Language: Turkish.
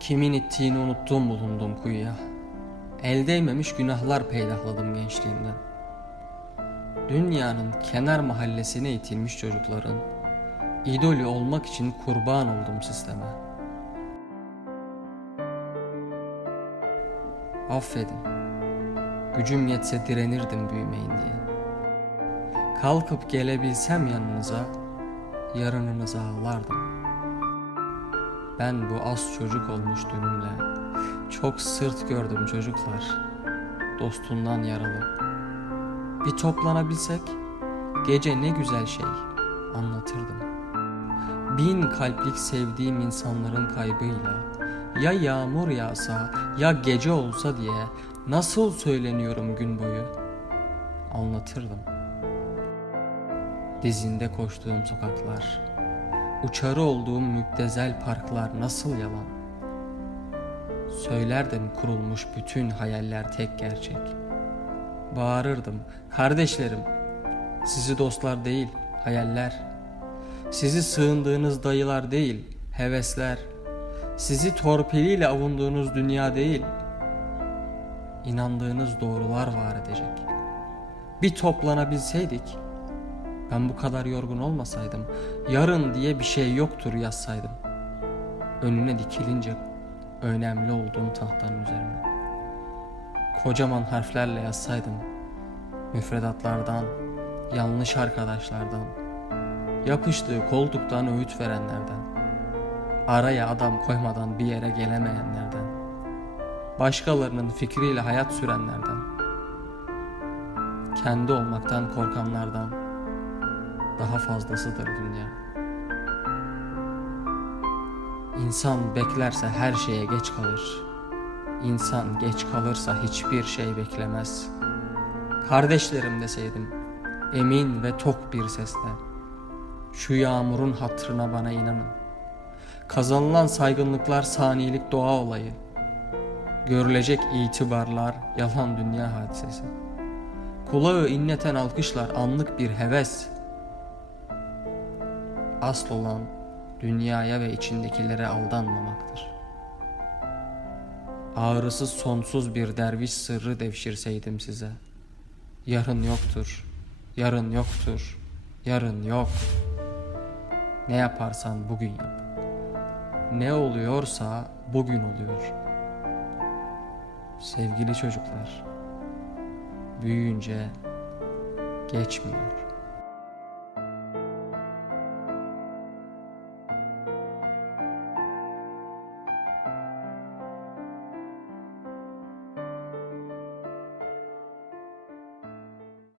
Kimin ittiğini unuttum bulundum kuyuya. El değmemiş günahlar peydahladım gençliğimden. Dünyanın kenar mahallesine itilmiş çocukların idolü olmak için kurban oldum sisteme. Affedin. Gücüm yetse direnirdim büyümeyin diye. Kalkıp gelebilsem yanınıza, yarınınıza ağlardım. Ben bu az çocuk olmuş dünümle, çok sırt gördüm çocuklar, dostundan yaralı. Bir toplanabilsek, gece ne güzel şey anlatırdım. Bin kalplik sevdiğim insanların kaybıyla, ya yağmur yağsa ya gece olsa diye nasıl söyleniyorum gün boyu anlatırdım. Dizinde koştuğum sokaklar, uçarı olduğum müptezel parklar nasıl yalan. Söylerdim kurulmuş bütün hayaller tek gerçek. Bağırırdım, kardeşlerim, sizi dostlar değil, hayaller. Sizi sığındığınız dayılar değil, hevesler. Sizi torpiliyle avunduğunuz dünya değil, inandığınız doğrular var edecek. Bir toplanabilseydik, ben bu kadar yorgun olmasaydım, yarın diye bir şey yoktur yazsaydım. Önüne dikilince önemli olduğum tahtanın üzerine. Kocaman harflerle yazsaydım, müfredatlardan, yanlış arkadaşlardan, yapıştığı koltuktan öğüt verenlerden, araya adam koymadan bir yere gelemeyenlerden, başkalarının fikriyle hayat sürenlerden, kendi olmaktan korkanlardan daha fazlasıdır dünya. İnsan beklerse her şeye geç kalır. İnsan geç kalırsa hiçbir şey beklemez. Kardeşlerim deseydim, emin ve tok bir sesle. Şu yağmurun hatırına bana inanın. Kazanılan saygınlıklar saniyelik doğa olayı. Görülecek itibarlar yalan dünya hadisesi. Kulağı inleten alkışlar anlık bir heves. Asıl olan dünyaya ve içindekilere aldanmamaktır. Ağrısız sonsuz bir derviş sırrı devşirseydim size. Yarın yoktur, yarın yoktur, yarın yok. Ne yaparsan bugün yap. Ne oluyorsa bugün oluyor. Sevgili çocuklar, büyüyünce geçmiyor.